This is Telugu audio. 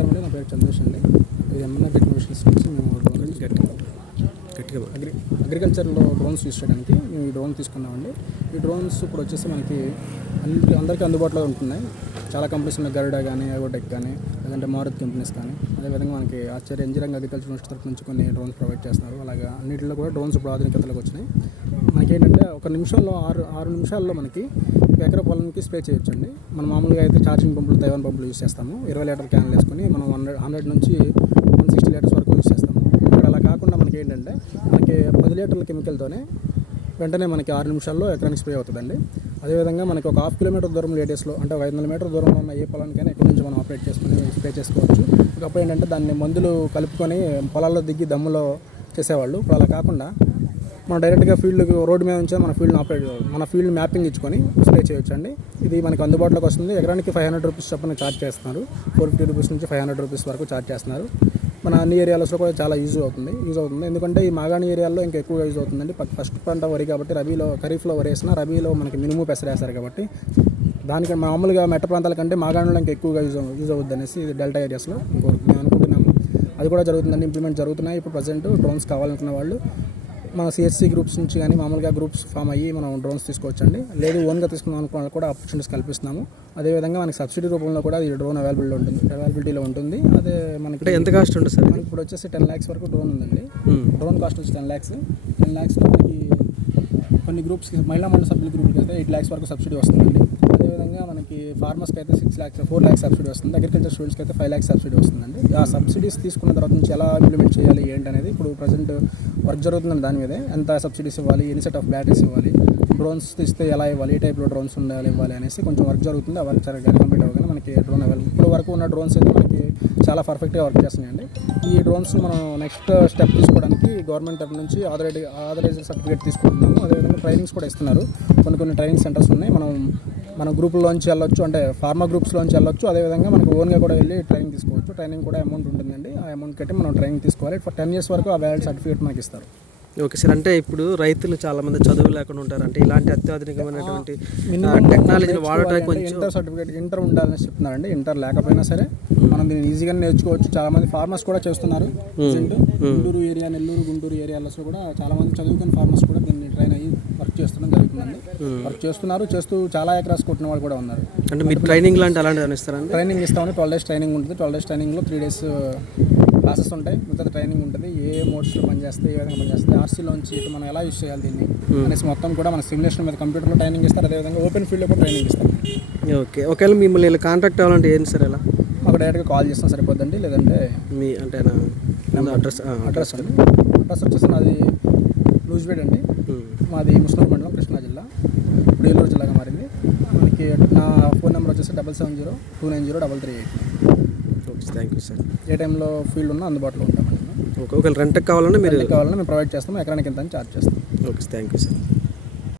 నమస్కారం అండి నా పేరు చంద్రేష్ అండి. ఇది ఎంఎన్ఆర్ టెక్నాలజీస్ నుంచి మేము డ్రోన్ గట్టిగా గట్టిగా అగ్రి అగ్రికల్చర్లో డ్రోన్స్ యూస్ చేయడానికి మేము ఈ డ్రోన్ తీసుకున్నామండి. ఈ డ్రోన్స్ ఇప్పుడు వచ్చేసి మనకి అన్ని అందరికీ అందుబాటులో ఉంటున్నాయి. చాలా కంపెనీస్ ఉన్నాయి గరుడ కానీ ఐవోటెక్ కానీ లేదంటే మారుత్ కంపెనీస్ కానీ. అదేవిధంగా మనకి ఆశ్చర్య ఇంజనీరింగ్ అగ్రికల్చర్ యూనివర్సిటీ తరఫు నుంచి కొన్ని డ్రోన్స్ ప్రొవైడ్ చేస్తున్నారు. అలాగా అన్నింటిలో కూడా డ్రోన్స్ ఇప్పుడు ఆధునికతలోకి వచ్చినాయి. మనకి ఏంటంటే ఒక నిమిషంలో ఆరు ఆరు నిమిషాల్లో మనకి ఒక ఎకరా పొలంకి స్ప్రే చేయొచ్చండి. మనం మామూలుగా అయితే ఛార్జింగ్ పంపులు తైవాన్ పంపులు యూస్ చేస్తాము. ఇరవై లీటర్ క్యాన్లు వేసుకొని మనం హండ్రెడ్ హండ్రెడ్ నుంచి వన్ సిక్స్టీ లీటర్స్ వరకు యూస్ చేస్తాము. ఇక్కడ అలా కాకుండా మనకి ఏంటంటే మనకి పది లీటర్ల కెమికల్తోనే వెంటనే మనకి ఆరు నిమిషాల్లో ఎకరానికి స్ప్రే అవుతుందండి. అదేవిధంగా మనకి ఒక హాఫ్ కిలోమీటర్ దూరం లేటెస్ట్లో అంటే ఒక ఐదు వందల మీటర్ దూరంలో ఉన్న ఏ పొలానికైనా ఎక్కడి నుంచి మనం ఆపరేట్ చేసుకుని స్ప్రే చేసుకోవచ్చు. ఒకప్పుడు ఏంటంటే దాన్ని మందులు కలుపుకొని పొలాల్లో దిగి దమ్ములో చేసేవాళ్ళు. ఇప్పుడు అలా కాకుండా మనం డైరెక్ట్గా ఫీల్డ్ రోడ్డు మీద నుంచే మన ఫీల్డ్ని ఆపరేట్ మన ఫీల్డ్ మ్యాపింగ్ ఇచ్చుకొని స్ప్రే చేయొచ్చండి. ఇది మనకి అందుబాటులోకి వస్తుంది. ఎకరానికి ఫైవ్ హండ్రెడ్ రూపీస్ చొప్పున ఛార్జ్ చేస్తున్నారు. ఫోర్ ఫిఫ్టీ రూపీస్ నుంచి ఫైవ్ హండ్రెడ్ రూపీస్ వరకు ఛార్జ్ చేస్తున్నారు. మన అన్ని ఏరియాలో కూడా చాలా యూజ్ అవుతుంది. యూజ్ అవుతుంది. ఎందుకంటే ఈ మాగాణి ఏరియాలో ఇంకా ఎక్కువగా యూజ్ అవుతుందండి. ఫస్ట్ పంట వరి కాబట్టి రబీలో ఖరీఫ్లో వరి వేసినా రబీలో మనకి మినుము పెసరేస్తారు కాబట్టి. దానికి మామూలుగా మెట్ట ప్రాంతాల కంటే మాగాణిలో ఇంకా ఎక్కువగా యూజ్ యూజ్ అవుద్ది అనేసి ఇది డెల్టా ఏరియాస్లో మేము అనుకుంటున్నాము అది కూడా జరుగుతుందండి. ఇంప్లిమెంట్ జరుగుతున్నాయి. ఇప్పుడు ప్రజెంట్ డ్రోన్స్ కావాలనుకున్న వాళ్ళు మన సిఎస్సి గ్రూప్స్ నుంచి కానీ మామూలుగా గ్రూప్స్ ఫామ్ అయ్యి మనం డ్రోన్స్ తీసుకోవచ్చండి. లేదు ఓన్గా తీసుకుందాం అనుకున్న కూడా ఆపర్చునిటీస్ కల్పిస్తున్నాము. అదేవిధంగా మనకి సబ్సిడీ రూపంలో కూడా ఈ డ్రోన్ అవైలబిలిటీ ఉంటుంది. అవైలబిలిటీలో ఉంటుంది. అదే మనకి ఎంత కాస్ట్ ఉంటుంది సార్ మనకి ఇప్పుడు వచ్చేసి టెన్ ల్యాక్స్ వరకు డ్రోన్ ఉందండి. డ్రోన్ కాస్ట్ వచ్చి టెన్ ల్యాక్స్ టెన్ ల్యాక్స్లో మనకి కొన్ని గ్రూప్స్కి మహిళా మండల సభ్యుల గ్రూప్కి అయితే ఎయిట్ ల్యాక్స్ వరకు సబ్సిడీ వస్తుందండి. అదేవిధంగా మనకి ఫార్మర్స్కి అయితే six lakhs four lakhs subsidy వస్తుంది. అగ్రికల్చర్ స్టూడెంట్స్కి అయితే ఫైవ్ ల్యాక్స్ సబ్సిడీ వస్తుందండి. ఆ సబ్సిడీస్ తీసుకున్న తర్వాత నుంచి ఎలా ఇంప్లిమెంట్ చేయాలి ఏంటి అనేది ఇప్పుడు ప్రజెంట్ వర్క్ జరుగుతుంది దాని మీదే. ఎంత సబ్సిడీస్ ఇవ్వాలి ఎన్ని సెట్ ఆఫ్ బ్యాటరీస్ ఇవ్వాలి డ్రోన్స్ తీస్తే ఎలా ఇవ్వాలి ఏ టైప్లో డ్రోన్స్ ఉండాలి ఇవ్వాలి అనేసి కొంచెం వర్క్ జరుగుతుంది. ఆ వర్క్ సరిగ్గా కంప్లీట్ అవ్వగానే మనకి డ్రోన్ అవైలబుల్ ఇప్పుడు వరకు ఉన్న డ్రోన్స్ అయితే మనకి చాలా పర్ఫెక్ట్గా వర్క్ చేస్తున్నాయండి. ఈ డ్రోన్స్ మనం నెక్స్ట్ స్టెప్ తీసుకోవడానికి గవర్నమెంట్ తరఫు నుంచి ఆథరైడ్ ఆథరైజ్ సర్టిఫికేట్ తీసుకుంటున్నాము. అదేవిధంగా ట్రైనింగ్స్ కూడా ఇస్తున్నారు. కొన్ని కొన్ని ట్రైనింగ్ సెంటర్స్ ఉన్నాయి. మనం మన గ్రూపుల్లోంచి వెళ్ళొచ్చు అంటే ఫార్మా గ్రూప్స్లోంచి వెళ్ళొచ్చు. అదేవిధంగా మనకు ఓన్గా కూడా వెళ్ళి ట్రైనింగ్ తీసుకోవచ్చు. ట్రైనింగ్ కూడా అమౌంట్ ఉంటుందండి. ఆ అమౌంట్ కట్టి మనం ట్రైనింగ్ తీసుకోవాలి. ఫర్ టెన్ ఇయర్స్ వరకు ఆ వ్యాలిడ్ సర్టిఫికేట్ మనకి ఇస్తారు ఓకే సార్ అంటే ఇప్పుడు రైతులు చాలా మంది చదువు లేకుండా ఉంటారు. అంటే ఇలాంటి అత్యాధునికమైనటువంటి టెక్నాలజీని వాడటానికి కొంచెం ఇంటర్ సర్టిఫికేట్ ఇంటర్ ఉండాలని చెప్తున్నారండి. ఇంటర్ లేకపోయినా సరే మనం దీన్ని ఈజీగా నేర్చుకోవచ్చు. చాలా మంది ఫార్మర్స్ కూడా చేస్తున్నారు. గుంటూరు ఏరియా నెల్లూరు గుంటూరు ఏరియాలో కూడా చాలా మంది చదువుకున్న ఫార్మర్స్ కూడా దీన్ని ట్రైన్ అయ్యి వర్క్ చేస్తడం జరుగుతుందండి. వర్క్ చేస్తున్నారు చేస్తూ చాలా ఎకరాస్ కొట్టిన వాళ్ళు కూడా ఉన్నారు. అంటే మీరు ట్రైనింగ్ లాంటి అలాంటివి ఇస్తారండి ట్రైనింగ్ ఇస్తామని ట్వెల్వ్ డేస్ ట్రైనింగ్ ఉంటుంది. ట్వెల్వ్ డేస్ ట్రైనింగ్లో త్రీ డేస్ క్లాసెస్ ఉంటాయి మిగతా ట్రైనింగ్ ఉంటుంది ఏ మోడ్స్లో పనిచేస్తే ఏ విధంగా పనిచేస్తే ఆర్సీలోంచి ఇటు మనం ఎలా యూస్ చేయాలి దీన్ని అనేసి మొత్తం కూడా మన సిమ్యులేషన్ మీద కంప్యూటర్లో ట్రైనింగ్ ఇస్తారు అదేవిధంగా ఓపెన్ ఫీల్డ్లో కూడా ట్రైనింగ్ ఇస్తారు. ఓకే ఒకవేళ మిమ్మల్ని ఇలా కాంటాక్ట్ అవ్వాలంటే ఏంటి సార్ ఎలా మాకు డైరెక్ట్గా కాల్ చేసినా సరిపోద్దండి లేదంటే మీ అంటే అడ్రస్ అడ్రస్ అండి. అడ్రస్ వచ్చేసి నాది లూజ్బేడ్ అండి. మాది ముస్లిం మండలం కృష్ణా జిల్లా ఇప్పుడు ఏలూరు జిల్లాగా మారింది. మనకి నా ఫోన్ నెంబర్ వచ్చేసి double seven zero two nine zero double three eight thank you sir ఏ టైంలో ఫీల్డ్ ఉన్నా అందుబాటులో ఉంటామండి. ఓకే ఒకవేళ రెంట్కి కావాలంటే మీరు కావాలన్నా మేము ప్రొవైడ్ చేస్తాము ఎకరానికి ఎంత అని ఛార్జ్ చేస్తాం. Okay thank you sir